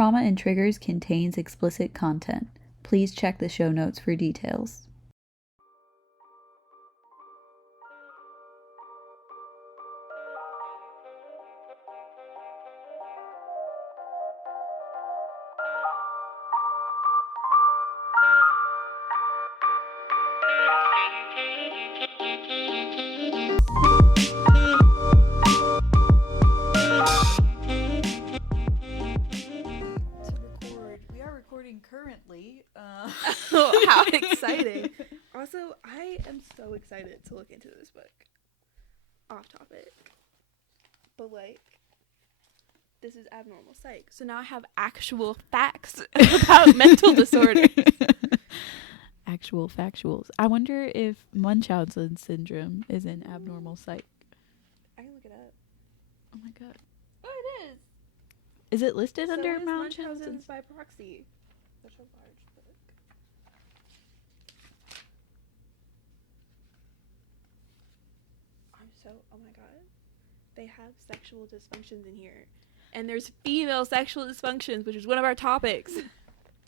trauma and triggers contains explicit content. Please check the show notes for details. Currently. Oh, how exciting. Also, I am so excited to look into this book. Off topic. But, like, this is abnormal psych. So now I have actual facts about mental disorders. Actual factuals. I wonder if Münchausen Syndrome is an abnormal psych. I can look it up. Oh my god. Oh, it is. Is it listed So under is Munchausen? by proxy. Such a large book. Oh my god. They have sexual dysfunctions in here. And there's female sexual dysfunctions, which is one of our topics.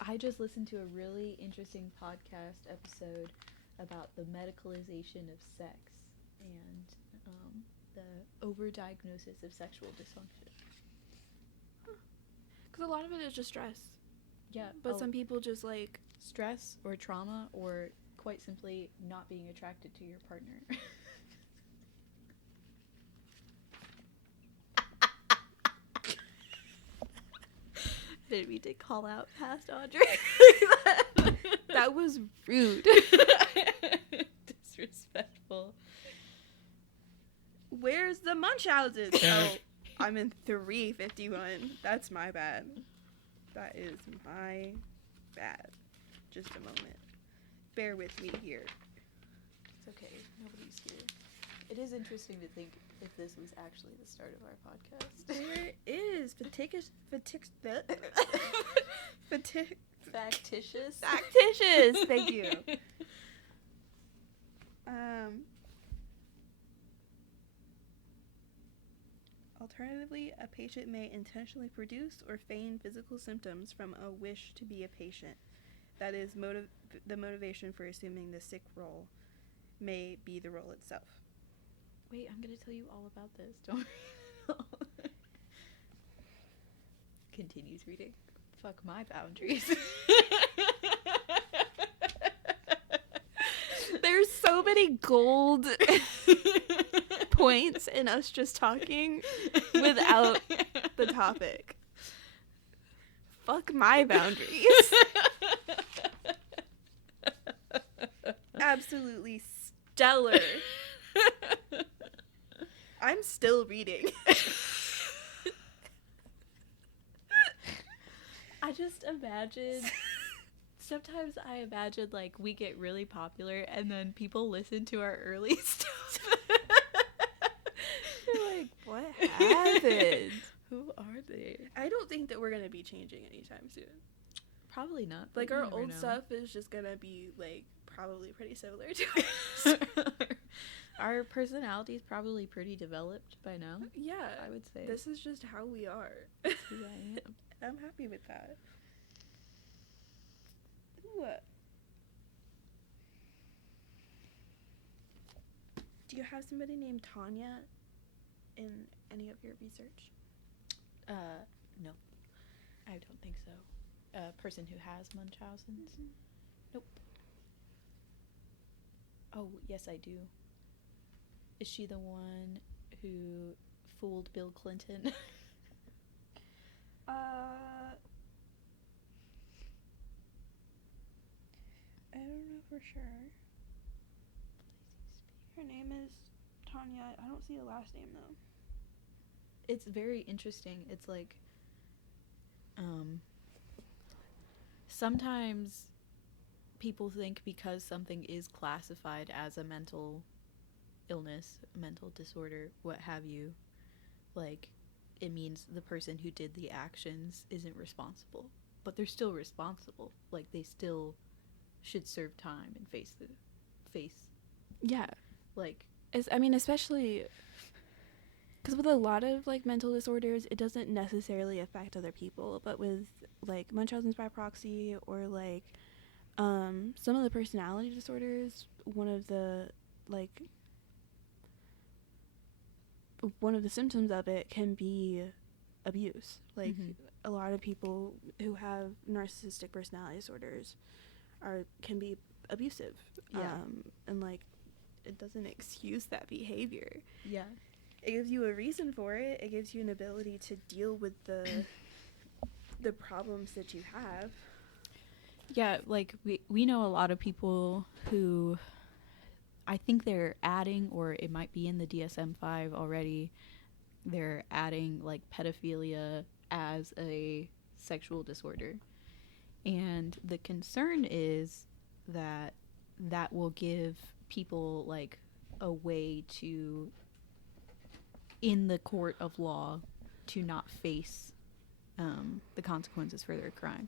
I just listened to a really interesting podcast episode about the medicalization of sex and the overdiagnosis of sexual dysfunction. Because a lot of it is just stress. Yeah, but some people just like stress or trauma or quite simply not being attracted to your partner. I didn't mean to call out past Audrey. That was rude. Disrespectful. Where's the Munchausen? Oh, I'm in 351. That's my bad. That is my bad. Just a moment. Bear with me here. It's okay. Nobody's here. It is interesting to think if this was actually the start of our podcast. There is. Factitious. Thank you. Alternatively, a patient may intentionally produce or feign physical symptoms from a wish to be a patient. That is, the motivation for assuming the sick role may be the role itself. Wait, I'm going to tell you all about this. Don't worry. Continues reading. Fuck my boundaries. There's so many gold points in us just talking without the topic. Fuck my boundaries. Absolutely stellar. I'm still reading. I just imagine... Sometimes I imagine, like, we get really popular and then people listen to our early stuff. They're like, what happened? Who are they? I don't think that we're going to be changing anytime soon. Probably not. Like, our old stuff is just going to be, like, probably pretty similar to ours. Our personality is probably pretty developed by now. Yeah. I would say. This is just how we are. That's who I am. I'm happy with that. Ooh. Do you have somebody named Tanya in any of your research? No. I don't think so. A person who has Munchausen's? Mm-hmm. Nope. Oh, yes, I do. Is she the one who fooled Bill Clinton? I don't know for sure. Her name is Tanya. I don't see a last name, though. It's very interesting. It's like, sometimes people think because something is classified as a mental illness, mental disorder, what have you, like, it means the person who did the actions isn't responsible. But they're still responsible. Like, they still should serve time and face. Yeah. Like, I mean, especially Because with a lot of like mental disorders, it doesn't necessarily affect other people, but with like Munchausen's by proxy or like some of the personality disorders, one of the symptoms of it can be abuse. Like a lot of people who have narcissistic personality disorders can be abusive. And like it doesn't excuse that behavior. Yeah. It gives you a reason for it. It gives you an ability to deal with the problems that you have. Yeah, like we know a lot of people who I think they're adding, or it might be in the DSM-5 already, they're adding like pedophilia as a sexual disorder. And the concern is that that will give people like a way to, in the court of law, to not face the consequences for their crime.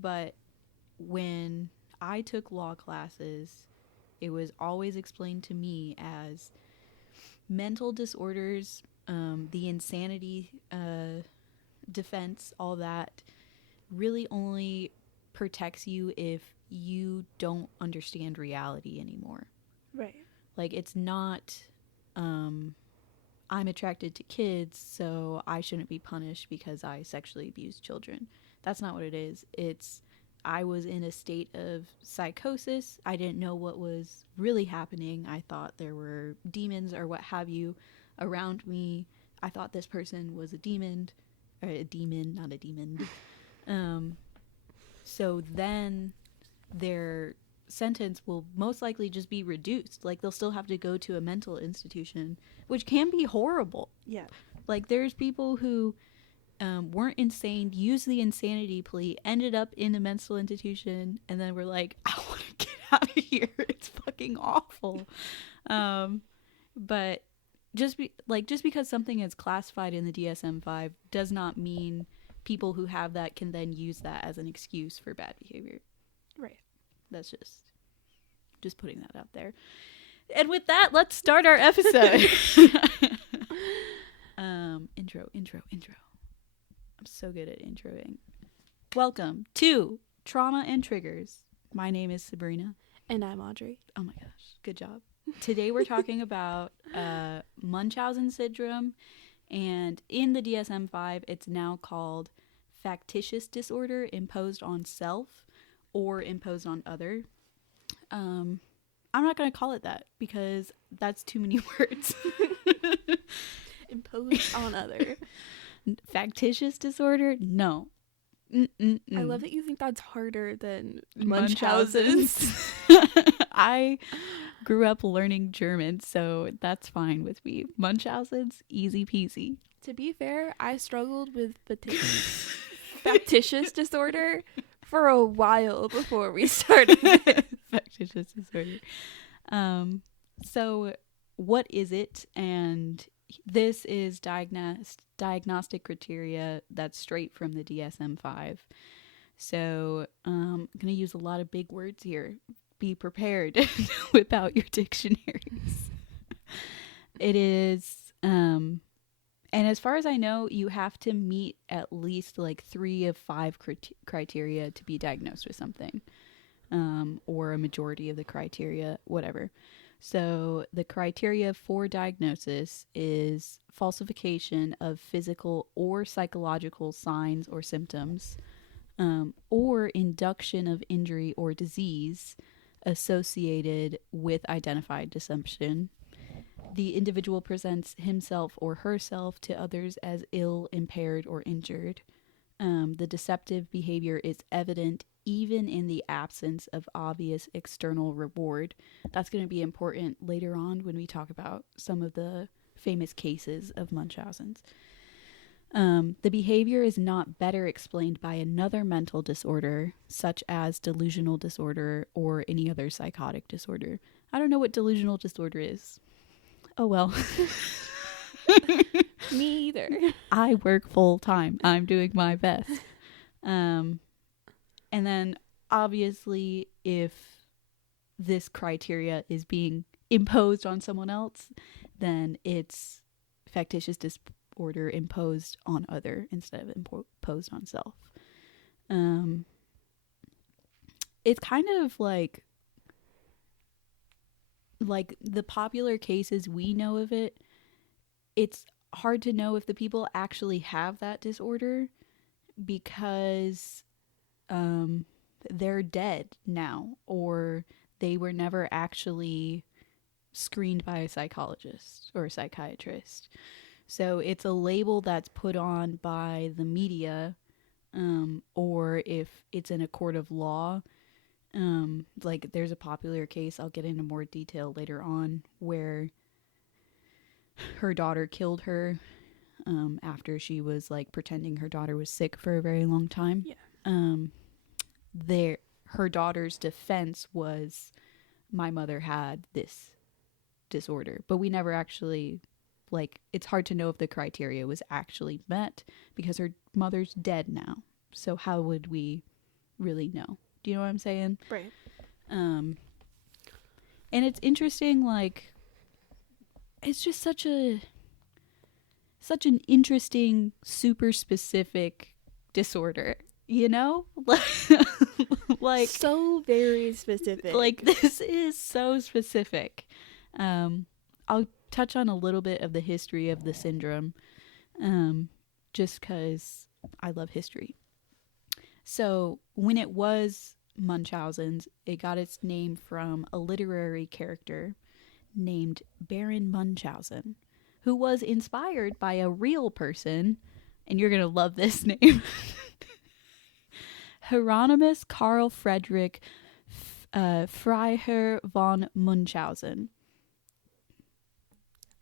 But when I took law classes, it was always explained to me as mental disorders, the insanity defense, all that really only protects you if you don't understand reality anymore. Right. Like, it's not I'm attracted to kids, so I shouldn't be punished because I sexually abused children. That's not what it is. It's I was in a state of psychosis. I didn't know what was really happening. I thought there were demons or what have you around me. I thought this person was a demon, or a demon, not a demon. So then their sentence will most likely just be reduced. Like, they'll still have to go to a mental institution, which can be horrible. Yeah. Like, there's people who weren't insane, used the insanity plea, ended up in a mental institution, and then were like, I want to get out of here. It's fucking awful. But just because something is classified in the DSM-5 does not mean people who have that can then use that as an excuse for bad behavior. Right. That's just putting that out there. And with that, let's start our episode. Intro. I'm so good at introing. Welcome to Trauma and Triggers. My name is Sabrina. And I'm Audrey. Oh my gosh, good job. Today we're talking about Münchausen Syndrome, and in the DSM-5, it's now called factitious disorder imposed on self or imposed on other. I'm not going to call it that because that's too many words. Imposed on other. Factitious disorder? No. Mm-mm-mm. I love that you think that's harder than Munchausen's. I grew up learning German, so that's fine with me. Munchausen's, easy peasy. To be fair, I struggled with factitious disorder for a while before we started. Factitious disorder. So what is it? And this is diagnostic criteria that's straight from the DSM-5. So I'm going to use a lot of big words here. Be prepared to whip out your dictionaries. It is, and as far as I know, you have to meet at least like 3 of 5 criteria to be diagnosed with something, or a majority of the criteria, whatever. So the criteria for diagnosis is falsification of physical or psychological signs or symptoms, or induction of injury or disease associated with identified deception. The individual presents himself or herself to others as ill, impaired, or injured. The deceptive behavior is evident even in the absence of obvious external reward. That's going to be important later on when we talk about some of the famous cases of Munchausen's. The behavior is not better explained by another mental disorder, such as delusional disorder or any other psychotic disorder. I don't know what delusional disorder is. Oh well. Me either. I work full time. I'm doing my best. And then obviously if this criteria is being imposed on someone else, then it's factitious disorder imposed on other instead of imposed on self. It's kind of like the popular cases we know of it, it's hard to know if the people actually have that disorder because they're dead now, or they were never actually screened by a psychologist or a psychiatrist. So it's a label that's put on by the media, or if it's in a court of law. Like there's a popular case, I'll get into more detail later on, where her daughter killed her after she was like pretending her daughter was sick for a very long time. Yeah. Her daughter's defense was, my mother had this disorder, but we never actually, like, it's hard to know if the criteria was actually met because her mother's dead now. So how would we really know? Do you know what I'm saying? Right. And it's interesting, like, it's just such an interesting, super specific disorder, you know? Like so very specific. Like, this is so specific. I'll touch on a little bit of the history of the syndrome, just because I love history. So when it was Munchausen's, it got its name from a literary character named Baron Munchausen, who was inspired by a real person, and you're going to love this name. Hieronymus Karl Friedrich Freiherr von Munchausen.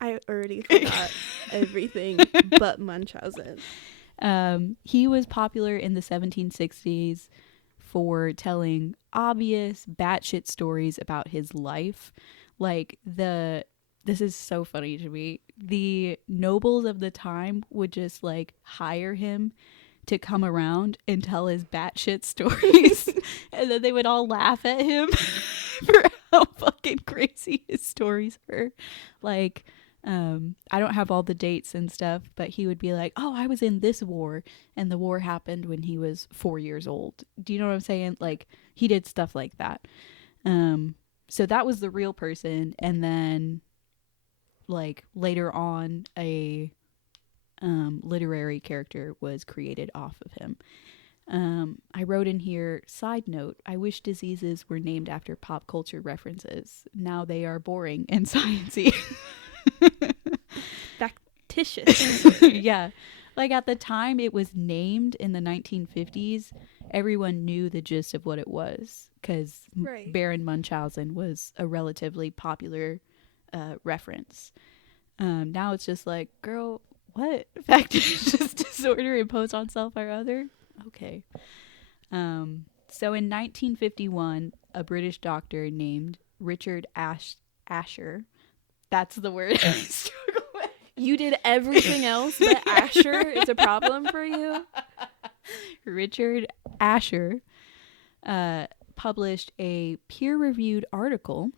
I already forgot everything but Munchausen. He was popular in the 1760s for telling obvious batshit stories about his life. Like, this is so funny to me. The nobles of the time would just like hire him to come around and tell his batshit stories, and then they would all laugh at him for how fucking crazy his stories were. Like, I don't have all the dates and stuff, but he would be like, oh, I was in this war, and the war happened when he was 4 years old. Do you know what I'm saying? Like, he did stuff like that. So that was the real person, and then like later on a literary character was created off of him. I wrote in here, side note, I wish diseases were named after pop culture references. Now they are boring and sciencey. Factitious. Yeah. Like, at the time it was named in the 1950s, everyone knew the gist of what it was, because Right. Baron Munchausen was a relatively popular reference. Now it's just like, girl, what? Factitious disorder imposed on self or other? Okay. So in 1951, a British doctor named Richard Asher, that's the word I struggle with. You did everything else, but Asher is a problem for you? Richard Asher published a peer-reviewed article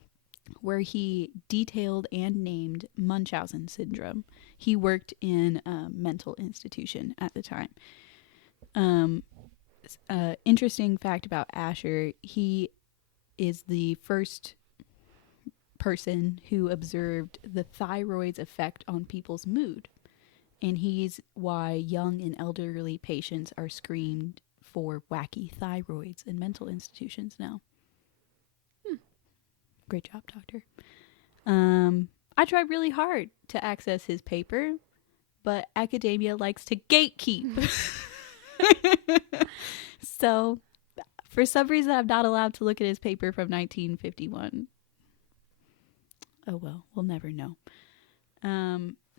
where he detailed and named Münchausen Syndrome. He worked in a mental institution at the time. Interesting fact about Asher, he is the first person who observed the thyroid's effect on people's mood. And he's why young and elderly patients are screened for wacky thyroids in mental institutions now. Great job, doctor. I tried really hard to access his paper, but academia likes to gatekeep. So, for some reason, I'm not allowed to look at his paper from 1951. Oh well, we'll never know.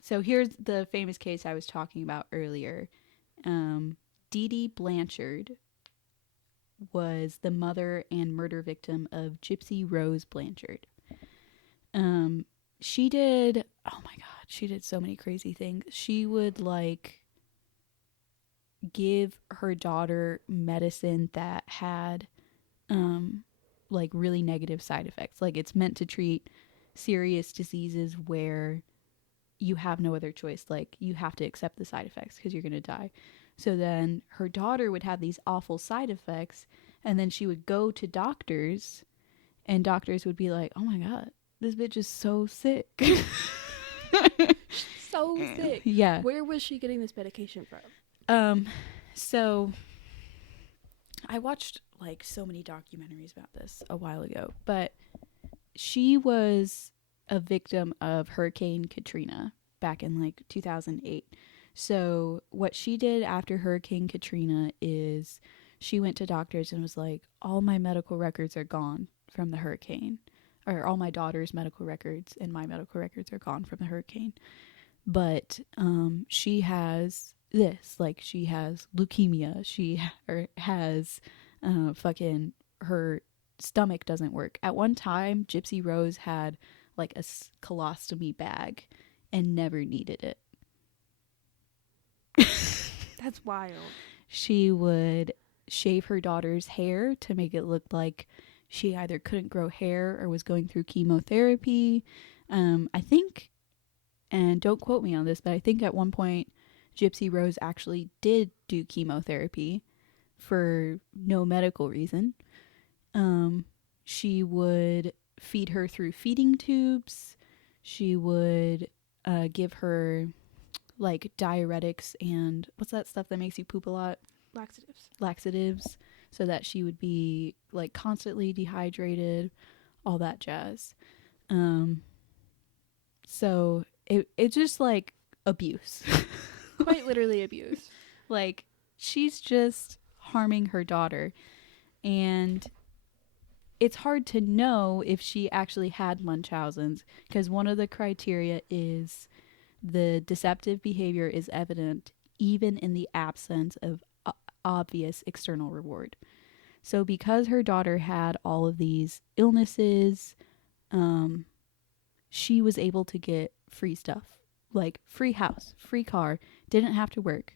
So here's the famous case I was talking about earlier. Dee Blanchard was the mother and murder victim of Gypsy Rose Blanchard. She did so many crazy things. She would like give her daughter medicine that had like really negative side effects. Like, it's meant to treat serious diseases where you have no other choice. Like, you have to accept the side effects because you're going to die. So then her daughter would have these awful side effects, and then she would go to doctors, and doctors would be like, oh my God, this bitch is so sick. So sick. Yeah. Where was she getting this medication from? So I watched like so many documentaries about this a while ago, but she was a victim of Hurricane Katrina back in like 2008. So what she did after Hurricane Katrina is she went to doctors and was like, all my medical records are gone from the hurricane, or all my daughter's medical records and my medical records are gone from the hurricane. But she has this, like, she has leukemia, she has fucking, her stomach doesn't work. At one time, Gypsy Rose had like a colostomy bag and never needed it. That's wild. She would shave her daughter's hair to make it look like she either couldn't grow hair or was going through chemotherapy. I think, and don't quote me on this, but I think at one point Gypsy Rose actually did do chemotherapy for no medical reason. She would feed her through feeding tubes. She would give her like diuretics and what's that stuff that makes you poop a lot? Laxatives, so that she would be like constantly dehydrated, all that jazz. So it's just like abuse. Quite literally abuse. Like, she's just harming her daughter, and it's hard to know if she actually had Munchausen's, because one of the criteria is the deceptive behavior is evident even in the absence of obvious external reward. So because her daughter had all of these illnesses, she was able to get free stuff, like free house, free car, didn't have to work,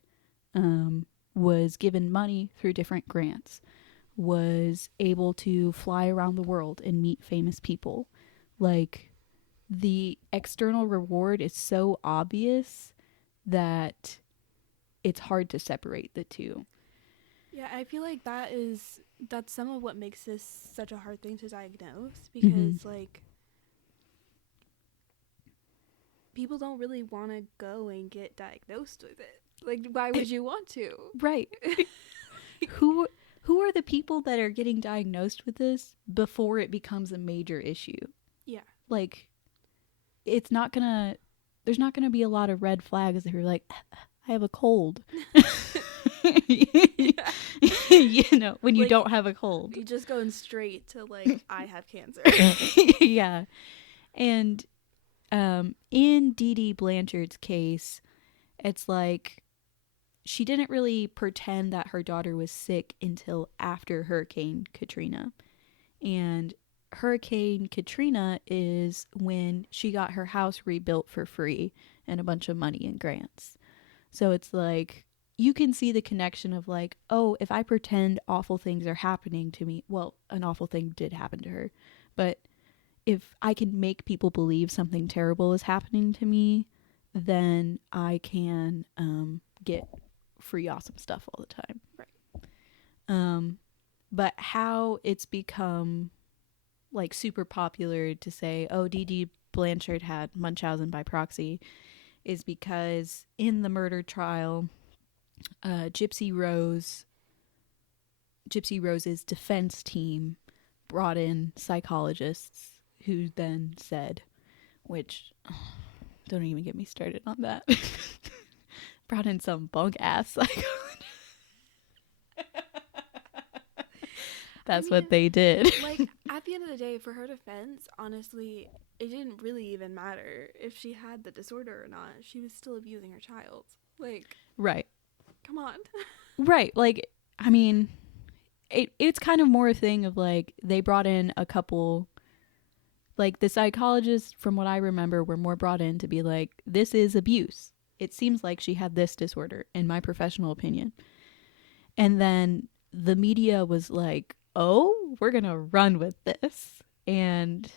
was given money through different grants, was able to fly around the world and meet famous people. Like, the external reward is so obvious that it's hard to separate the two. Yeah, I feel like that's some of what makes this such a hard thing to diagnose, because like, people don't really want to go and get diagnosed with it. Like, why would you want to? Right. Who are the people that are getting diagnosed with this before it becomes a major issue? Yeah. Like, there's not gonna be a lot of red flags if you're like, I have a cold. You know, when you don't have a cold. You're just going straight to like, I have cancer. Yeah. And in Dee Dee Blanchard's case, it's like she didn't really pretend that her daughter was sick until after Hurricane Katrina. And Hurricane Katrina is when she got her house rebuilt for free and a bunch of money and grants. So it's like, you can see the connection of like, oh, if I pretend awful things are happening to me, well, an awful thing did happen to her, but if I can make people believe something terrible is happening to me, then I can get free awesome stuff all the time. Right. But how it's become like super popular to say, oh, Dee Dee Blanchard had Munchausen by proxy, is because in the murder trial, Gypsy Rose's defense team brought in psychologists who then said, which, don't even get me started on that, brought in some bunk ass psychologist. That's what they did. Like, at the end of the day, for her defense, honestly, it didn't really even matter if she had the disorder or not. She was still abusing her child. Like, right. Come on. Right. Like, I mean, it's kind of more a thing of like, they brought in a couple, like the psychologists, from what I remember, were more brought in to be like, this is abuse. It seems like she had this disorder, in my professional opinion. And then the media was like, oh, we're going to run with this. And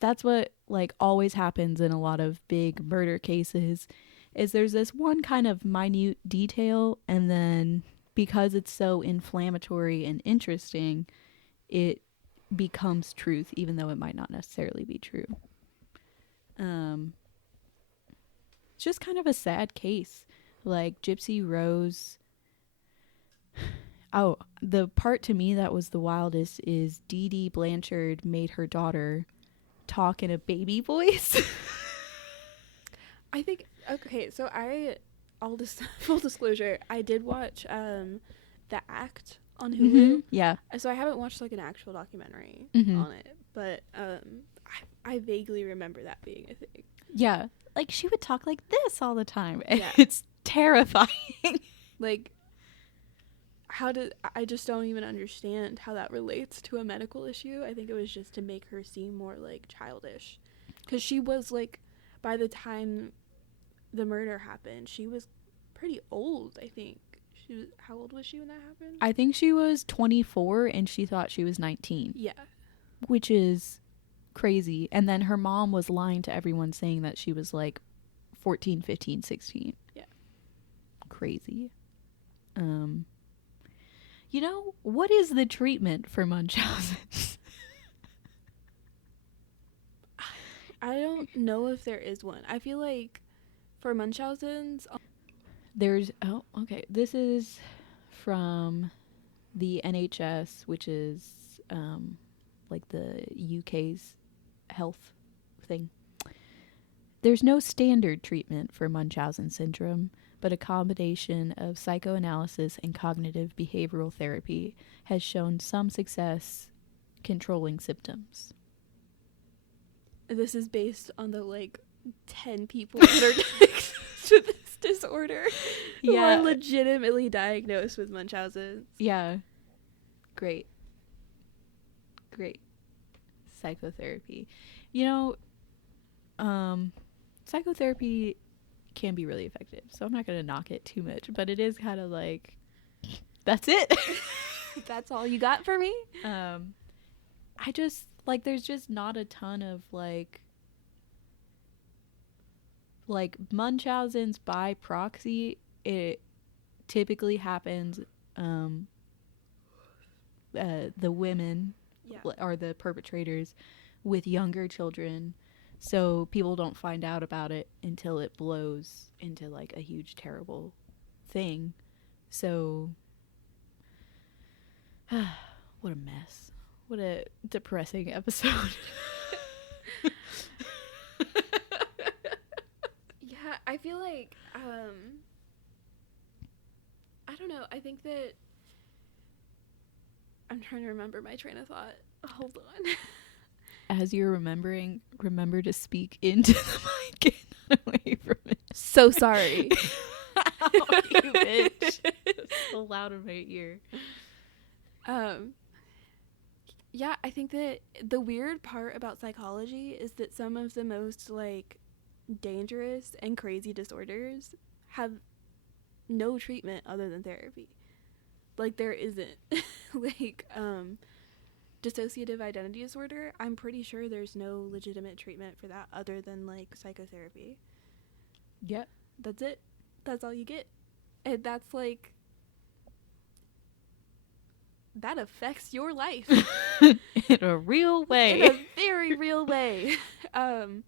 that's what like always happens in a lot of big murder cases, is there's this one kind of minute detail, and then because it's so inflammatory and interesting, it becomes truth even though it might not necessarily be true. It's just kind of a sad case. Like Gypsy Rose. Oh, the part to me that was the wildest is Dee Dee Blanchard made her daughter talk in a baby voice. I think, okay, so full disclosure, I did watch The Act on Hulu. Mm-hmm. Yeah. So I haven't watched like an actual documentary Mm-hmm. on it, but I vaguely remember that being a thing. Yeah. Like she would talk like this all the time. And Yeah. it's terrifying. Like, I just don't even understand how that relates to a medical issue. I think it was just to make her seem more like childish. Because she was like, by the time the murder happened, she was pretty old, I think. How old was she when that happened? I think she was 24 and she thought she was 19. Yeah. Which is crazy. And then her mom was lying to everyone saying that she was like 14, 15, 16. Yeah. Crazy. You know, what is the treatment for Munchausen? I don't know if there is one. I feel like for Munchausen's, There's, this is from the NHS, which is like the UK's health thing. There's no standard treatment for Münchausen syndrome, but a combination of psychoanalysis and cognitive behavioral therapy has shown some success controlling symptoms. this is based on the like 10 people that are diagnosed with this disorder who are legitimately diagnosed with Munchausen. Yeah. Great. Psychotherapy. You know, psychotherapy can be really effective, so I'm not going to knock it too much, but it is kind of like, that's it. That's all you got for me? I just, like, there's just not a ton of, like Munchausen's by proxy. It typically happens, the women are the perpetrators with younger children, so people don't find out about it until it blows into like a huge terrible thing. So what a mess. What a depressing episode. Yeah, I feel like I don't know. I think that I'm trying to remember my train of thought. Hold on. As you're remembering, remember to speak into the mic and not away from it. So sorry. Oh, you bitch. It's so loud in my ear. Yeah, I think that the weird part about psychology is that some of the most like dangerous and crazy disorders have no treatment other than therapy. Like there isn't. Like dissociative identity disorder, I'm pretty sure there's no legitimate treatment for that other than like psychotherapy. Yep. That's it. That's all you get. And that's like, that affects your life in a real way. in a very real way. And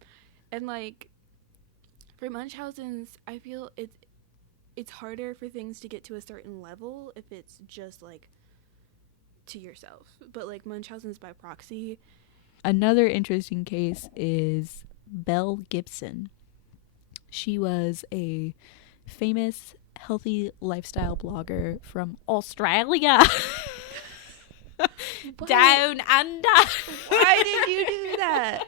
like for Munchausen's, I feel it's harder for things to get to a certain level if it's just like to yourself. But like Munchausen's by proxy. Another interesting case is Belle Gibson. She was a famous healthy lifestyle blogger from Australia. Down under. Why did you do that?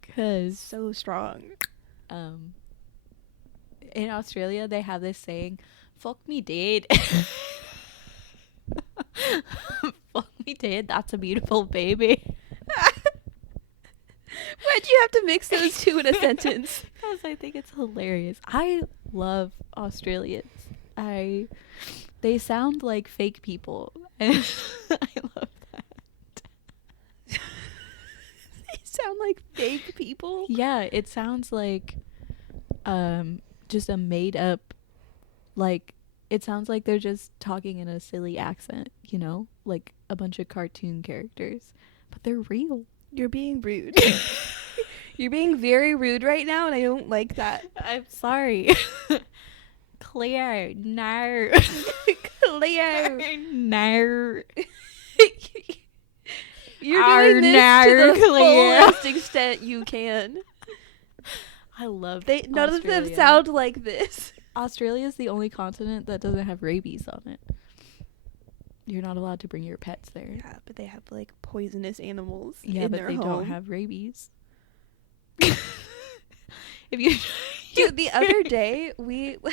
Because So strong. In Australia they have this saying, fuck me dead. Fuck me dead, that's a beautiful baby. Why'd you have to mix those two in a sentence? Because I think it's hilarious. I love Australians. They sound like fake people. And I love that. They sound like fake people. Yeah, it sounds like just a made up, like, it sounds like they're just talking in a silly accent, you know, like a bunch of cartoon characters, but they're real. You're being rude. You're being very rude right now, and I don't like that. I'm sorry. Cleo, no. Cleo, no. You're doing this to the fullest extent you can. I love none of them sound like this. Australia is the only continent that doesn't have rabies on it. You're not allowed to bring your pets there. Yeah, but they have like poisonous animals. Yeah, in but their they home. don't have rabies. If you, Dude, the other day we were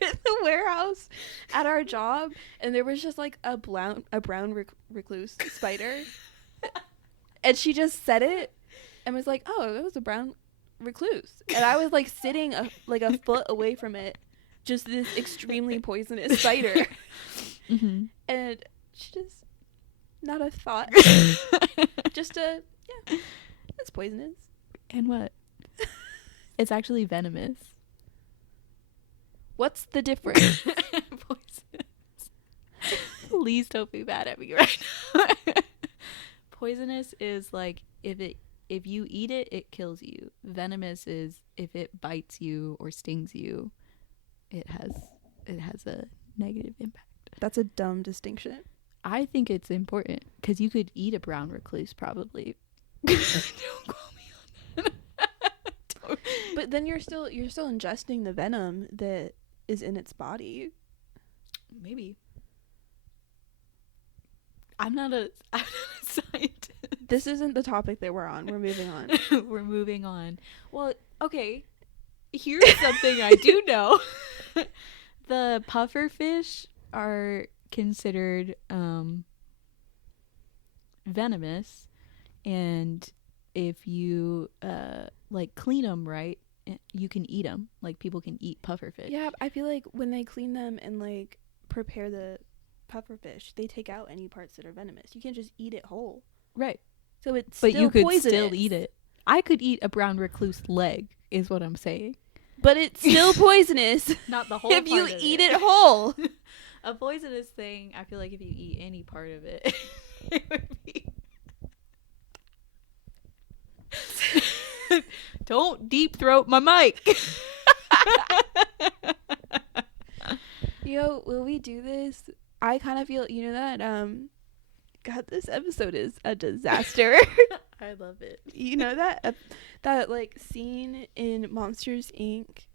in the warehouse at our job, and there was just like a brown recluse spider, and she just said it and was like, "Oh, it was a brown recluse," and I was like sitting a foot away from it, just this extremely poisonous spider, mm-hmm. and she just not a thought, just it's poisonous. And what? It's actually venomous. What's the difference? Poisonous. Please don't be mad at me right now. Poisonous is like if you eat it, it kills you. Venomous is if it bites you or stings you, it has a negative impact. That's a dumb distinction. I think it's important because you could eat a brown recluse probably. Don't call me on that. But then you're still ingesting the venom that is in its body. Maybe. I'm not a scientist. This isn't the topic that we're on. We're moving on. We're moving on. Well, okay. Here's something I do know. The puffer fish are considered venomous, and if you like clean them right, you can eat them. Like people can eat puffer fish. Yeah, I feel like when they clean them and like prepare the puffer fish, they take out any parts that are venomous. You can't just eat it whole. Right. So it's but still you could poisonous. still eat it. I could eat a brown recluse leg, is what I'm saying. But it's still poisonous. Not the whole if part you of eat it whole. A poisonous thing, I feel like if you eat any part of it, it would be. Don't deep throat my mic. Yo, will we do this? I kind of feel, you know that, God, this episode is a disaster. I love it. You know that like scene in Monsters, Inc.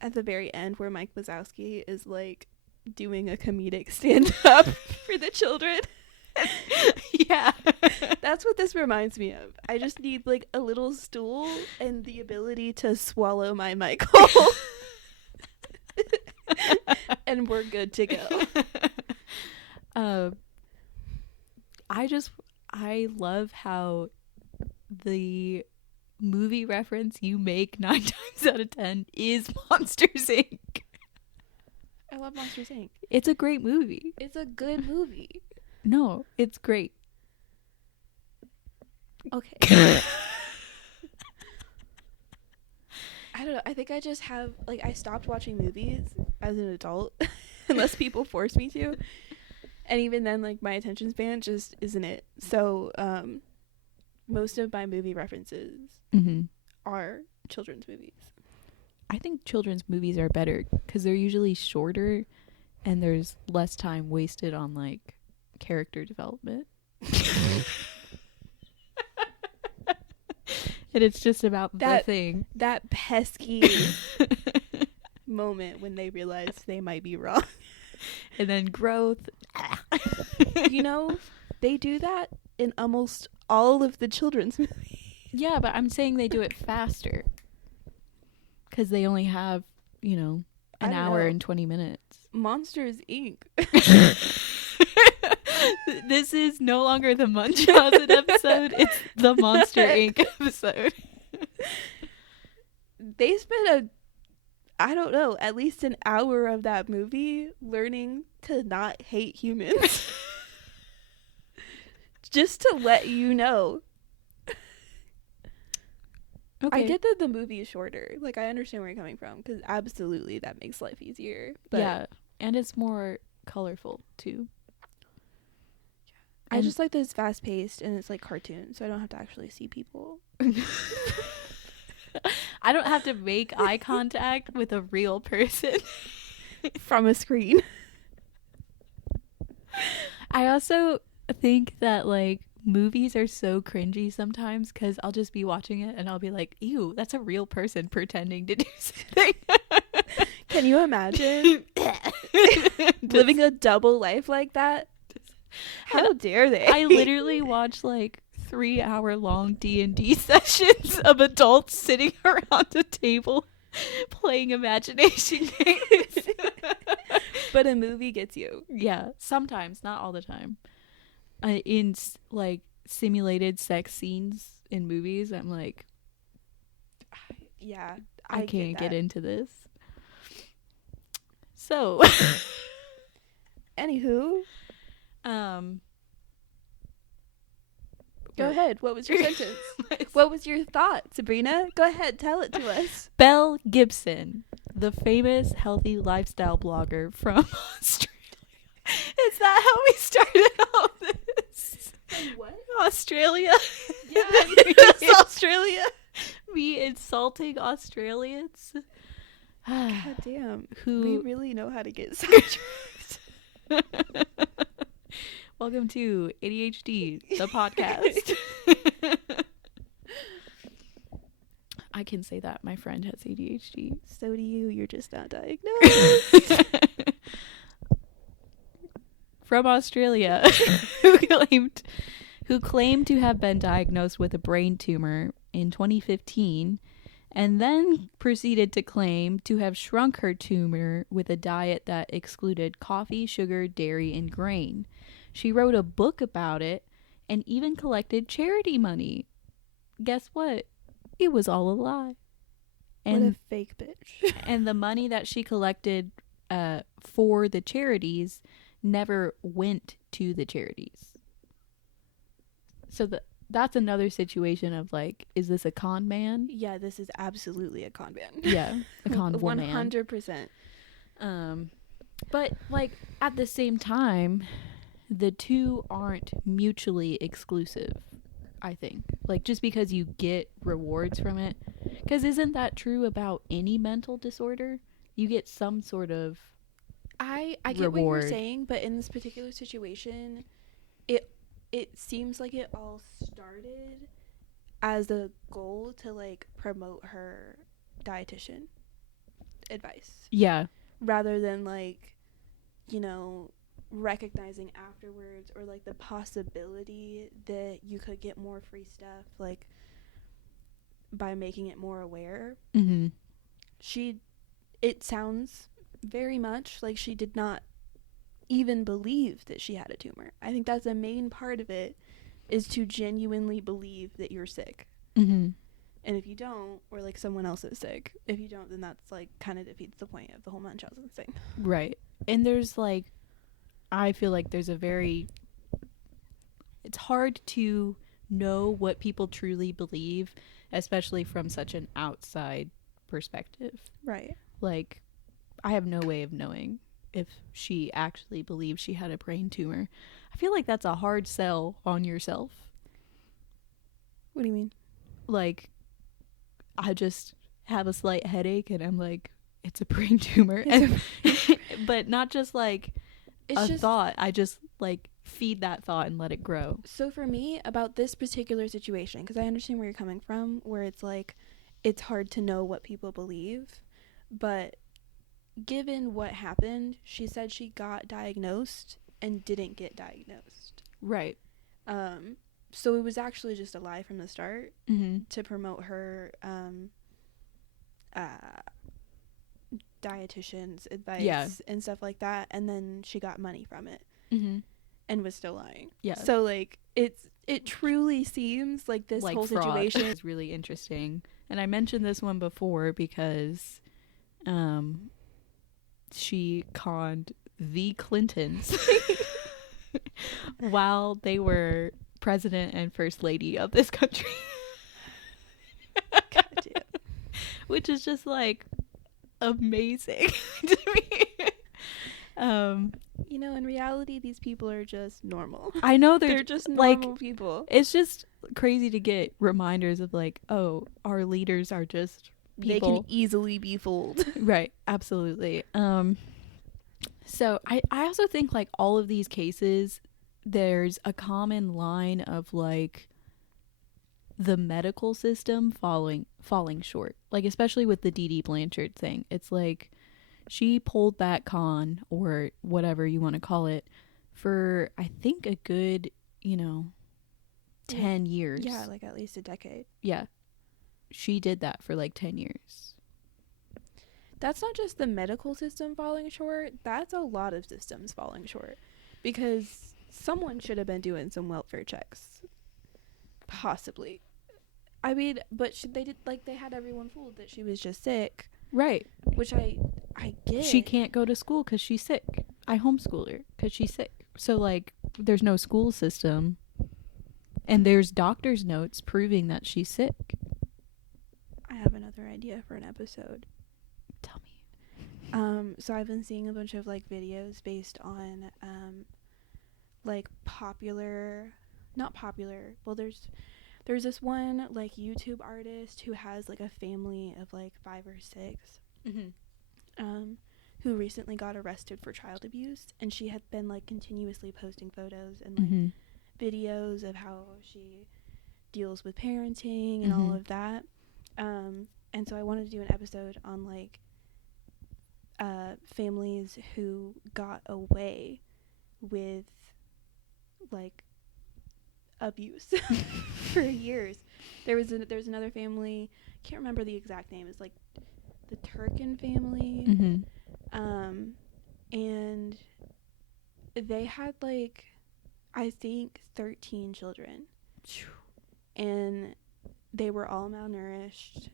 At the very end where Mike Wazowski is like doing a comedic stand-up for the children. Yeah. That's what this reminds me of. I just need like a little stool and the ability to swallow my mic hole. And we're good to go. I love how the movie reference you make 9 times out of 10 is Monsters, Inc. I love Monsters, Inc. It's a great movie. It's a good movie. No, it's great. Okay. I don't know. I think I just have, like, I stopped watching movies as an adult, unless people force me to. And even then, like, my attention span just isn't it. So, most of my movie references are children's movies. I think children's movies are better because they're usually shorter and there's less time wasted on, like, character development. And it's just about the thing. That pesky moment when they realize they might be wrong. And then growth. You know, they do that in almost all of the children's movies. Yeah, but I'm saying they do it faster. Because they only have, you know, an hour and 20 minutes. Monsters, Inc. This is no longer the Munchausen episode. It's the Monster Inc. episode. They spent I don't know, at least an hour of that movie learning to not hate humans. Just to let you know. Okay. I get that the movie is shorter. Like, I understand where you're coming from, because absolutely that makes life easier. But yeah, and it's more colorful too. I And- just like that it's fast paced and it's like cartoon, so I don't have to actually see people I don't have to make eye contact with a real person. from a screen. I also think that like movies are so cringy sometimes because I'll just be watching it and I'll be like, ew, that's a real person pretending to do something. Can you imagine living a double life like that? How dare they? I literally watch like 3-hour-long D&D sessions of adults sitting around a table playing imagination games. But a movie gets you. Yeah, sometimes, not all the time. Like simulated sex scenes in movies, I'm like, Yeah, I can't get that. into this. So, Anywho, go ahead. What was your sentence? What was your thought, Sabrina? Go ahead, tell it to us. Belle Gibson, the famous healthy lifestyle blogger from Australia. Is that how we started all this? What? Australia? Yeah, It's Australia. Me insulting Australians. God damn. We Who? really know how to get sidetracked. Welcome to ADHD, the podcast. I can say that my friend has ADHD. So do you. You're just not diagnosed. From Australia, who claimed to have been diagnosed with a brain tumor in 2015 and then proceeded to claim to have shrunk her tumor with a diet that excluded coffee, sugar, dairy, and grain. She wrote a book about it and even collected charity money. Guess what? It was all a lie. What a fake bitch. And the money that she collected for the charities never went to the charities. So that's another situation of like, is this a con man? Yeah, this is absolutely a con man. Yeah, a con woman. 100%. But like at the same time, the two aren't mutually exclusive. I think like just because you get rewards from it, because isn't that true about any mental disorder? You get some sort of I get what reward. you're saying, but in this particular situation, it seems like it all started as a goal to like promote her dietitian advice. Yeah. Rather than like, you know, recognizing afterwards or like the possibility that you could get more free stuff like by making it more aware. Mm-hmm. It sounds very much like she did not even believe that she had a tumor. I think that's a main part of it, is to genuinely believe that you're sick. Mm-hmm. And if you don't, or like someone else is sick, if you don't, then that's like kind of defeats the point of the whole Munchausen thing. Right. And there's like, I feel like there's it's hard to know what people truly believe, especially from such an outside perspective. Right. Like, I have no way of knowing if she actually believes she had a brain tumor. I feel like that's a hard sell on yourself. What do you mean? Like, I just have a slight headache and I'm like, it's a brain tumor. And, but not just like It's thought. I just like feed that thought and let it grow. So for me, about this particular situation, because I understand where you're coming from, where it's like, it's hard to know what people believe, but given what happened, she said she got diagnosed and didn't get diagnosed. Right. So it was actually just a lie from the start to promote her dietitian's advice and stuff like that, and then she got money from it and was still lying. Yeah. So like it truly seems like this like whole fraud. situation Is really interesting. And I mentioned this one before because she conned the Clintons while they were president and first lady of this country. God damn. Which is just like amazing to me. You know, in reality, these people are just normal. I know They're just like, normal people. it's just crazy to get reminders of like, oh, our leaders are just people. They can easily be fooled. Right, absolutely. So I also think like all of these cases, there's a common line of like the medical system falling short. Like especially with the Dee Blanchard thing. It's like she pulled that con or whatever you want to call it for I think a good, 10 years. Yeah, like at least a decade. Yeah. She did that for like 10 years. That's not just the medical system falling short. That's a lot of systems falling short. Because someone should have been doing some welfare checks. Possibly. I mean, but they did, like, they had everyone fooled that she was just sick. Right. Which I get. She can't go to school because she's sick. I homeschool her because she's sick. So, like, there's no school system. And there's doctor's notes proving that she's sick. I have another idea for an episode. Tell me. So I've been seeing a bunch of, like, videos based on, like, not popular. Well, there's this one, like, YouTube artist who has, like, a family of, like, 5 or 6. Mm-hmm. Who recently got arrested for child abuse, and she had been like continuously posting photos and like videos of how she deals with parenting and all of that. And so I wanted to do an episode on like families who got away with like abuse for years. There's another family, can't remember the exact name, it's like the Turkin family. And they had like I think 13 children, and they were all malnourished.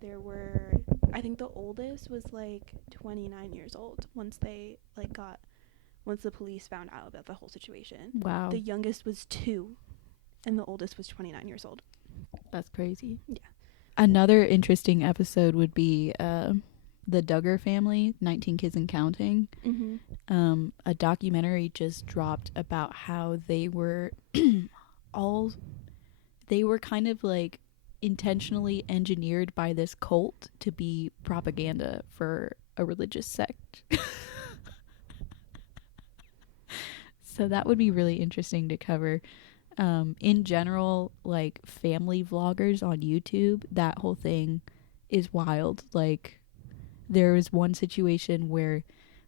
There were, I think the oldest was like 29 years old once the police found out about the whole situation. Wow. The youngest was 2 and the oldest was 29 years old. That's crazy. Yeah. Another interesting episode would be the Duggar family, 19 Kids and Counting. A documentary just dropped about how they were kind of like intentionally engineered by this cult to be propaganda for a religious sect. So that would be really interesting to cover. In general, like family vloggers on YouTube, that whole thing is wild. Like there was one situation where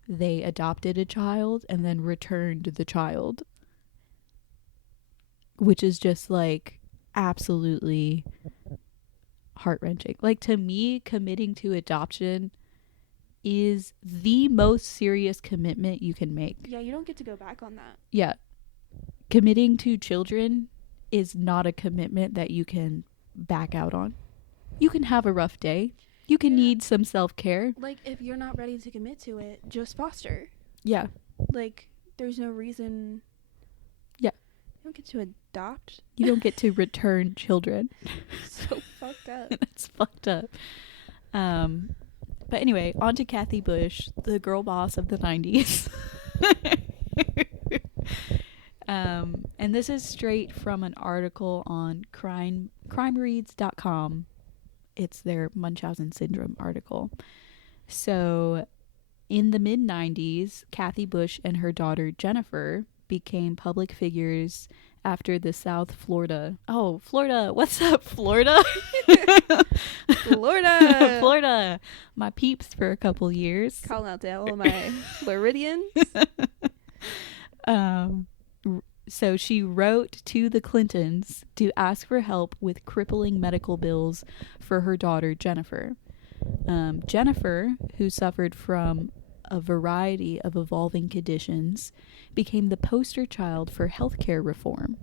they adopted a child and then returned the child, which is just like absolutely heart-wrenching. Like to me, committing to adoption is the most serious commitment you can make. Yeah, you don't get to go back on that. Yeah. Committing to children is not a commitment that you can back out on. You can have a rough day. You can need some self-care. Like, if you're not ready to commit to it, just foster. Yeah. Like, there's no reason. Yeah. You don't get to adopt. You don't get to return children. So fucked up. That's fucked up. But anyway, on to Kathy Bush, the girl boss of the 90s. And this is straight from an article on crimereads.com. It's their Münchausen Syndrome article. So, in the mid-90s, Kathy Bush and her daughter Jennifer became public figures after the South Florida. Oh, Florida. What's up, Florida? Florida. Florida. My peeps for a couple years. Calling out to all my Floridians. So she wrote to the Clintons to ask for help with crippling medical bills for her daughter, Jennifer. Jennifer, who suffered from a variety of evolving conditions, became the poster child for healthcare reform.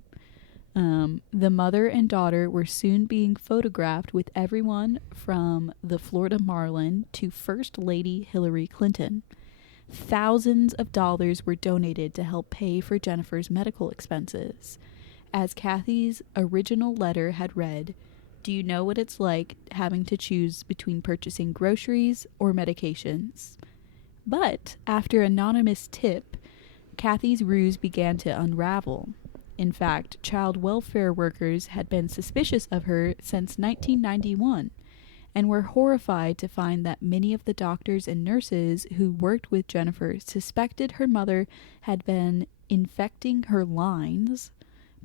The mother and daughter were soon being photographed with everyone from the Florida Marlin to First Lady Hillary Clinton. Thousands of dollars were donated to help pay for Jennifer's medical expenses. as Kathy's original letter had read, "Do you know what it's like having to choose between purchasing groceries or medications?" But after anonymous tip, Kathy's ruse began to unravel. In fact, child welfare workers had been suspicious of her since 1991 and were horrified to find that many of the doctors and nurses who worked with Jennifer suspected her mother had been infecting her lines,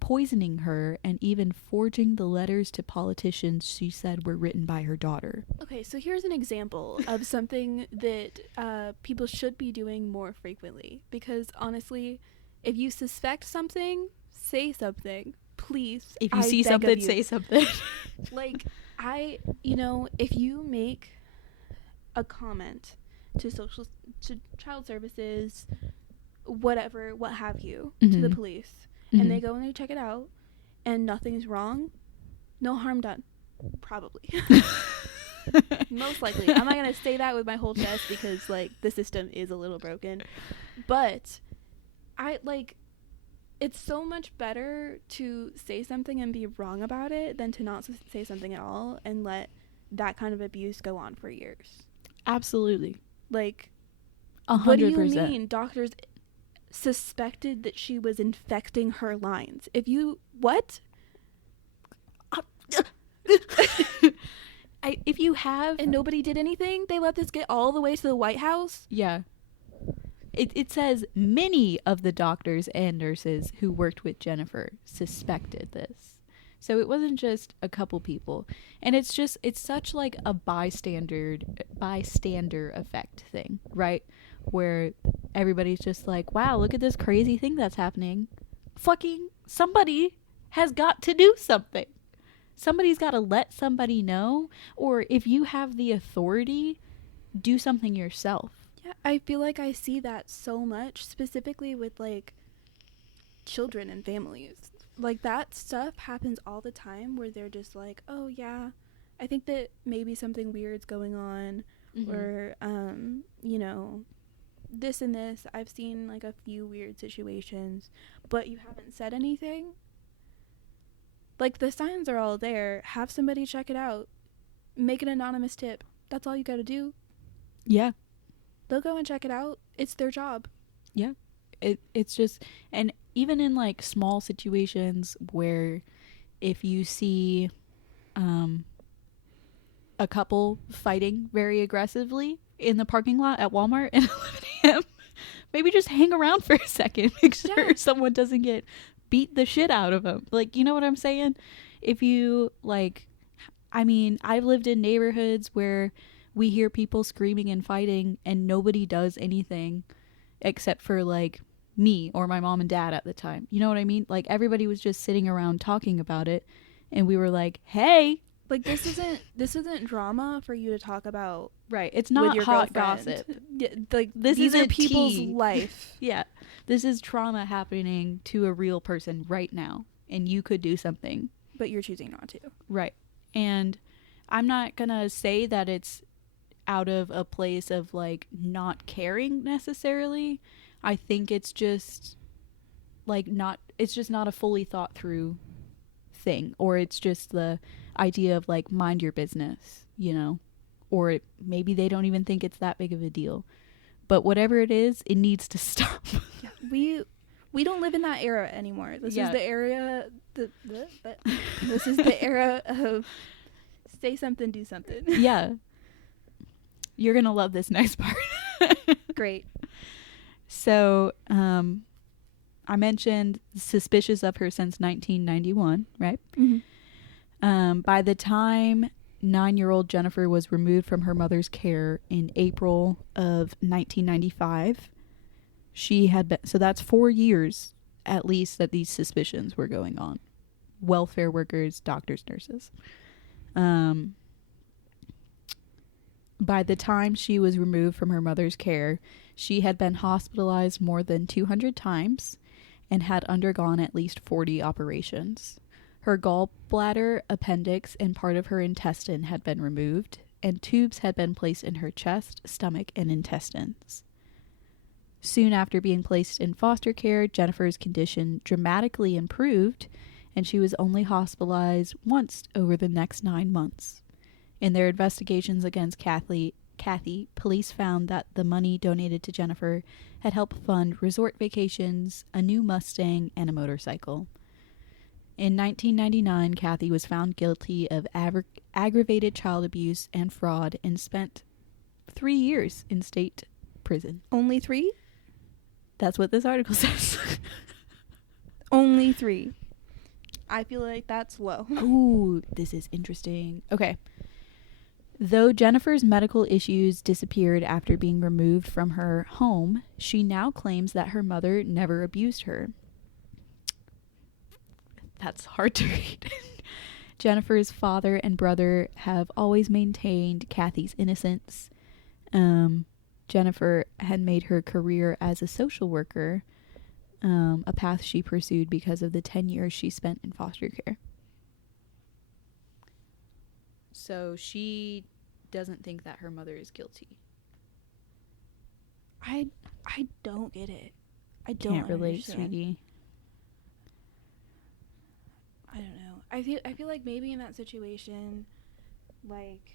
poisoning her, and even forging the letters to politicians she said were written by her daughter. Okay, so here's an example of something that people should be doing more frequently. Because honestly, if you suspect something, say something. Please. If you see something, say something. Like, if you make a comment to child services, whatever, what have you, to the police, and they go and they check it out, and nothing's wrong, no harm done. Probably. Most likely. I'm not going to say that with my whole chest because, like, the system is a little broken. But, it's so much better to say something and be wrong about it than to not say something at all and let that kind of abuse go on for years. Absolutely. Like, 100%. What do you mean doctors suspected that she was infecting her lines? What? If you have... And nobody did anything? They let this get all the way to the White House? Yeah. It says many of the doctors and nurses who worked with Jennifer suspected this. So it wasn't just a couple people. And it's such like a bystander effect thing, right? Where everybody's just like, wow, look at this crazy thing that's happening. Fucking somebody has got to do something. Somebody's got to let somebody know. Or if you have the authority, do something yourself. Yeah, I feel like I see that so much, specifically with, like, children and families. Like, that stuff happens all the time where they're just like, oh, yeah, I think that maybe something weird's going on, or, this and this. I've seen, like, a few weird situations, but you haven't said anything. Like, the signs are all there. Have somebody check it out. Make an anonymous tip. That's all you gotta do. Yeah. They'll go and check it out. It's their job. Yeah. It's just, and even in like small situations where if you see a couple fighting very aggressively in the parking lot at Walmart at 11 a.m., maybe just hang around for a second. Make sure someone doesn't get beat the shit out of them. Like, you know what I'm saying? If you like, I mean, I've lived in neighborhoods where we hear people screaming and fighting and nobody does anything except for like me or my mom and dad at the time. You know what I mean? Like, everybody was just sitting around talking about it and we were like, hey, like, this isn't drama for you to talk about. Right. It's not hot girlfriend. gossip. Yeah, like, these are people's life. Yeah. This is trauma happening to a real person right now and you could do something. But you're choosing not to. Right. And I'm not gonna say that it's out of a place of like not caring necessarily. I think it's just like it's just not a fully thought through thing, or it's just the idea of like mind your business, you know, or maybe they don't even think it's that big of a deal. But whatever it is, it needs to stop. Yeah, we don't live in that era anymore. This is the era this is the era of say something, do something. Yeah. You're going to love this next part. Great. So, I mentioned suspicious of her since 1991, right? Mm-hmm. By the time 9-year-old Jennifer was removed from her mother's care in April of 1995, she had been, so that's 4 years at least that these suspicions were going on. Welfare workers, doctors, nurses. By the time she was removed from her mother's care, she had been hospitalized more than 200 times and had undergone at least 40 operations. Her gallbladder, appendix, and part of her intestine had been removed, and tubes had been placed in her chest, stomach, and intestines. Soon after being placed in foster care, Jennifer's condition dramatically improved, and she was only hospitalized once over the next 9 months. In their investigations against Kathy, police found that the money donated to Jennifer had helped fund resort vacations, a new Mustang, and a motorcycle. In 1999, Kathy was found guilty of aggravated child abuse and fraud and spent 3 years in state prison. Only 3? That's what this article says. Only 3. I feel like that's low. Ooh, this is interesting. Okay. Though Jennifer's medical issues disappeared after being removed from her home, she now claims that her mother never abused her. That's hard to read. Jennifer's father and brother have always maintained Kathy's innocence. Jennifer had made her career as a social worker, a path she pursued because of the 10 years she spent in foster care. So she doesn't think that her mother is guilty. I don't get it. I Can't relate, sweetie. I don't know. I feel like maybe in that situation, like,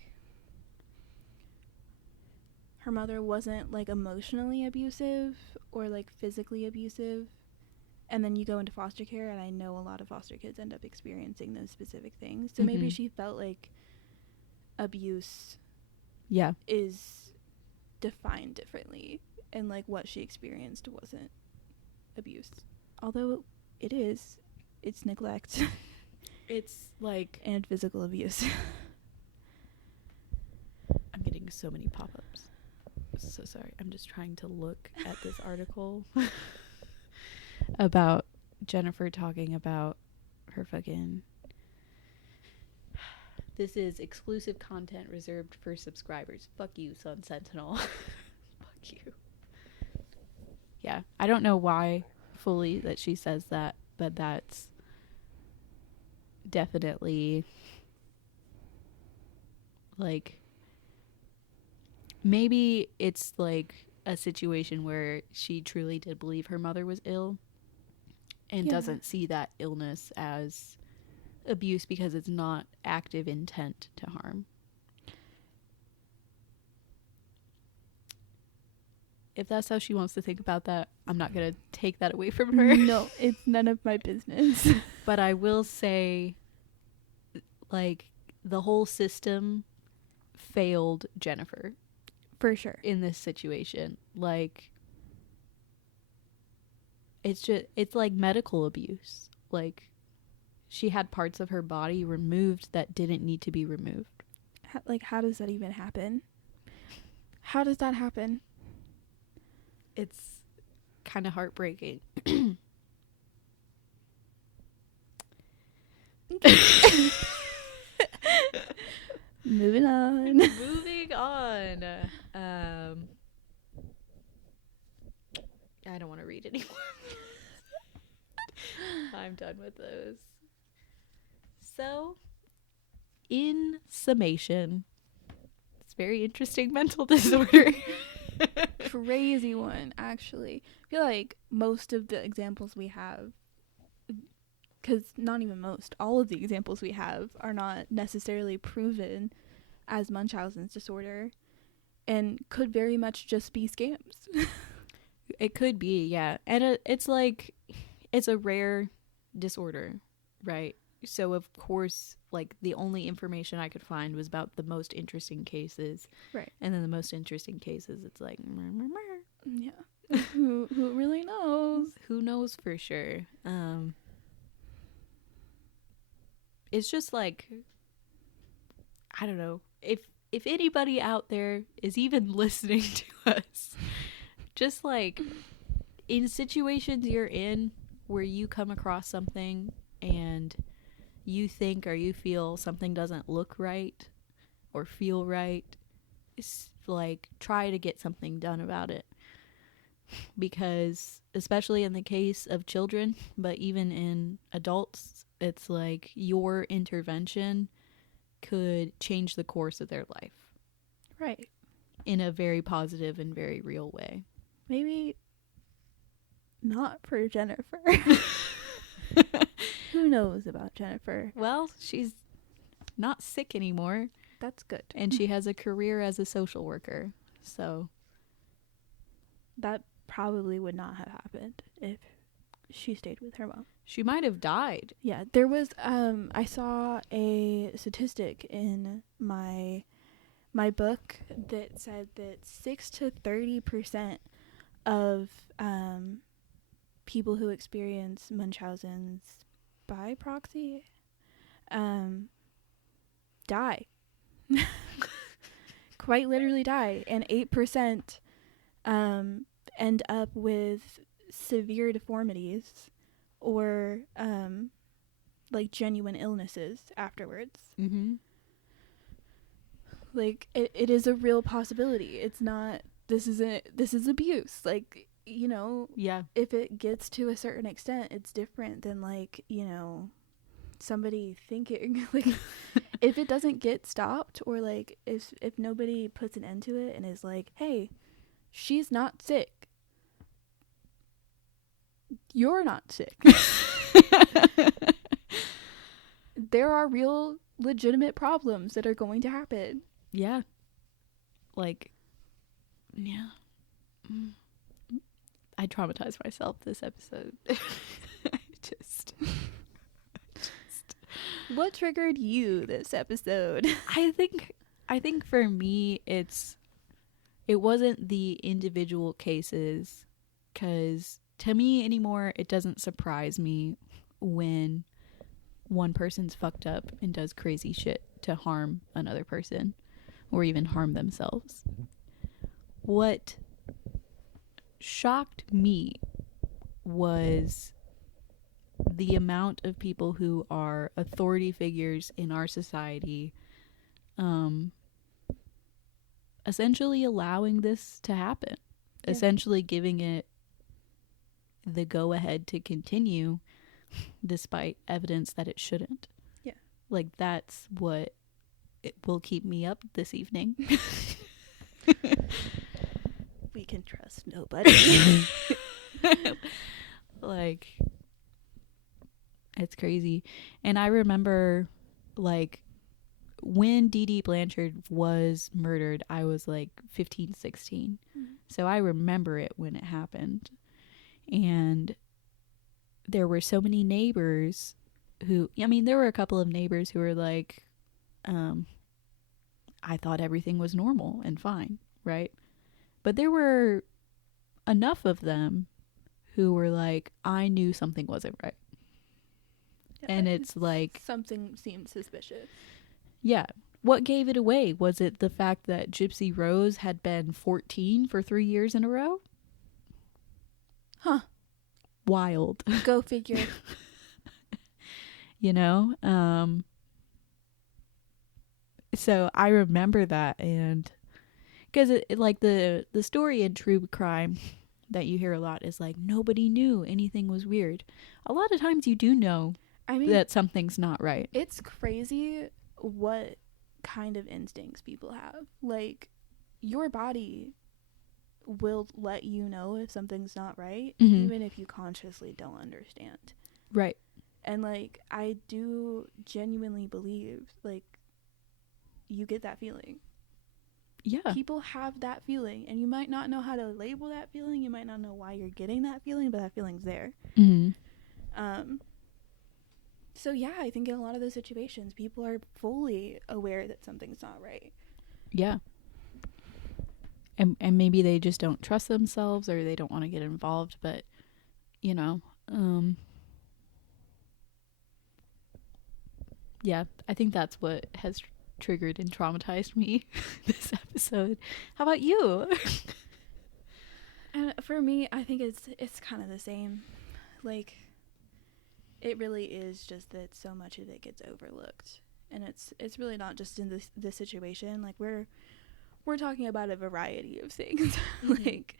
her mother wasn't, like, emotionally abusive or, like, physically abusive, and then you go into foster care, and I know a lot of foster kids end up experiencing those specific things. So maybe she felt like abuse is defined differently, and, like, what she experienced wasn't abuse. Although it is. It's neglect. It's like... and physical abuse. I'm getting so many pop-ups. So sorry. I'm just trying to look at this article about Jennifer talking about her fucking... This is exclusive content reserved for subscribers. Fuck you, Sun Sentinel. Fuck you. Yeah, I don't know why fully that she says that, but that's definitely, like, maybe it's like a situation where she truly did believe her mother was ill and doesn't see that illness as abuse because it's not active intent to harm. If that's how she wants to think about that, I'm not going to take that away from her. No, it's none of my business. But I will say, like, the whole system failed Jennifer. For sure. In this situation. Like, it's like medical abuse. Like, she had parts of her body removed that didn't need to be removed. How does that even happen? How does that happen? It's kind of heartbreaking. Moving on. Moving on. I don't want to read anymore. I'm done with those. So, in summation, it's very interesting mental disorder. Crazy one, actually. I feel like most of the examples we have, because not even most, all of the examples we have are not necessarily proven as Munchausen's disorder and could very much just be scams. It could be, yeah. And it's like, it's a rare disorder, right? So, of course, like, the only information I could find was about the most interesting cases. Right. And then the most interesting cases, it's like, yeah. Who really knows? Who knows for sure? It's just like, I don't know. If anybody out there is even listening to us, just like, in situations you're in where you come across something and you think or you feel something doesn't look right or feel right, it's like, try to get something done about it. Because especially in the case of children, but even in adults, it's like your intervention could change the course of their life. Right. In a very positive and very real way. Maybe not for Jennifer. Who knows about Jennifer? Well, she's not sick anymore, That's good. and she has a career as a social worker. So That probably would not have happened if she stayed with her mom. she might have died. Yeah, there was I saw a statistic in my book that said that 6 to 30% of people who experience Munchausen's by proxy die. Quite literally die, and 8% end up with severe deformities or like genuine illnesses afterwards. Mm-hmm. Like it is a real possibility. It's not, this is abuse. Like, you know, Yeah. if it gets to a certain extent, it's different than, like, you know, somebody thinking like if it doesn't get stopped, or like if nobody puts an end to it and is like, hey, she's not sick, you're not sick. There are real legitimate problems that are going to happen. Yeah. Like, yeah. I traumatized myself this episode. just What triggered you this episode? I think for me it wasn't the individual cases, cuz to me anymore it doesn't surprise me when one person's fucked up and does crazy shit to harm another person or even harm themselves. What shocked me was the amount of people who are authority figures in our society essentially allowing this to happen, essentially giving it the go ahead to continue despite evidence that it shouldn't. Yeah. Like, that's what it will keep me up this evening. We can trust nobody. Like, it's crazy. And I remember, like, when Dee Dee Blanchard was murdered, I was like 15, 16. Mm-hmm. So I remember it when it happened. And there were so many neighbors who, I mean, there were a couple of neighbors who were like, I thought everything was normal and fine, right? But there were enough of them who were like, I knew something wasn't right. Yeah, And it's like, something seemed suspicious. yeah. What gave it away? Was it the fact that Gypsy Rose had been 14 for 3 years in a row? Huh. Wild. Go figure. You know? So I remember that, and because it like the story in true crime that you hear a lot is like, nobody knew anything was weird. A lot of times you do know that something's not right. It's crazy what kind of instincts people have. Like, your body will let you know if something's not right, even if you consciously don't understand. Right. And, like, I do genuinely believe, like, you get that feeling. Yeah. People have that feeling, and you might not know how to label that feeling. You might not know why you're getting that feeling, but that feeling's there. So yeah, I think in a lot of those situations, people are fully aware that something's not right. Yeah. And maybe they just don't trust themselves, or they don't want to get involved, but, you know, yeah, I think that's what has triggered and traumatized me this episode. How about you? And for me, I think it's kind of the same. Like, it really is just that so much of it gets overlooked, and it's really not just in this situation. Like, we're talking about a variety of things, like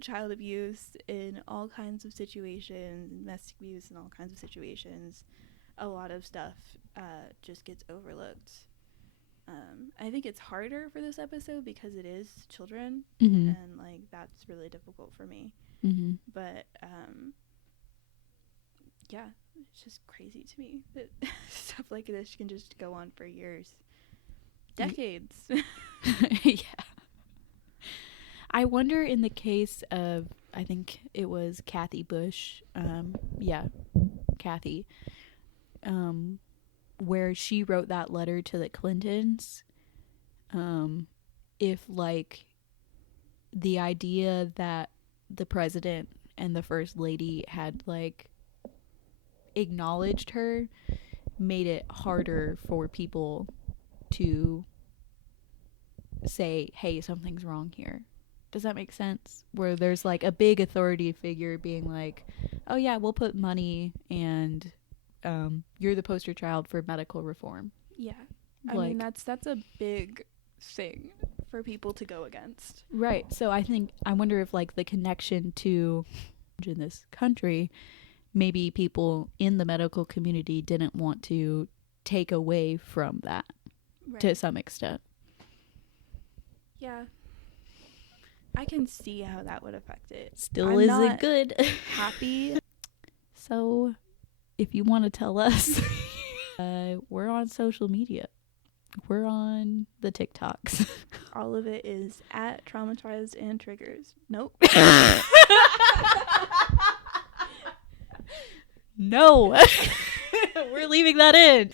child abuse in all kinds of situations, domestic abuse in all kinds of situations. A lot of stuff just gets overlooked. I think it's harder for this episode because it is children, and like that's really difficult for me. But yeah, it's just crazy to me that stuff like this can just go on for years, decades. Yeah. I wonder in the case of, I think it was Kathy Bush, Kathy, where she wrote that letter to the Clintons, if like the idea that the president and the first lady had like acknowledged her made it harder for people to say, hey, something's wrong here. Does that make sense? Where there's like a big authority figure being like, oh yeah, we'll put money and you're the poster child for medical reform. Yeah. I mean, that's a big thing for people to go against. Right. So I wonder if like the connection to in this country, maybe people in the medical community didn't want to take away from that to some extent. Yeah. I can see how that would affect it. Still isn't good. Happy. So if you want to tell us, we're on social media. We're on the TikToks. All of it is at Traumatized and Triggers. Nope. No. We're leaving that in.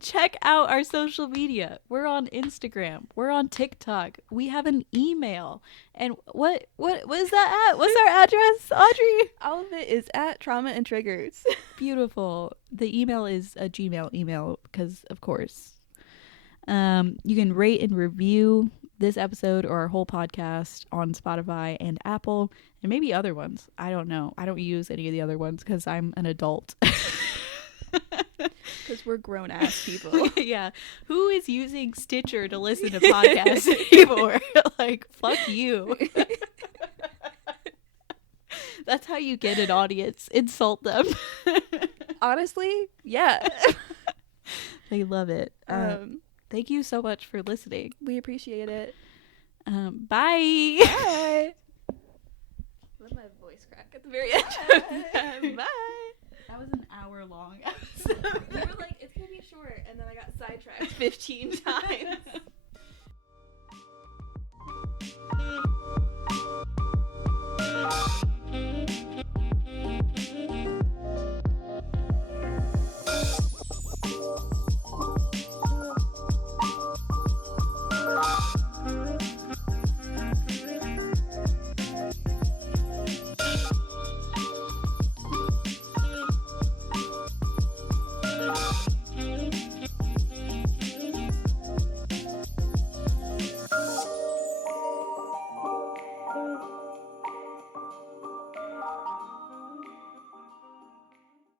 Check out our social media. We're on Instagram. We're on TikTok. We have an email. And what is that at? What's our address, Audrey? All of it is at Trauma and Triggers. Beautiful. The email is a Gmail email because, of course. You can rate and review this episode or our whole podcast on Spotify and Apple and maybe other ones. I don't know. I don't use any of the other ones because I'm an adult. Because we're grown-ass people. Yeah. Who is using Stitcher to listen to podcasts anymore? Like, fuck you. That's how you get an audience. Insult them. Honestly, yeah. They love it. Thank you so much for listening. We appreciate it. Bye. Bye. Let my voice crack at the very end. Bye. That was an hour long. You were like, it's going to be short, and then I got sidetracked 15 times.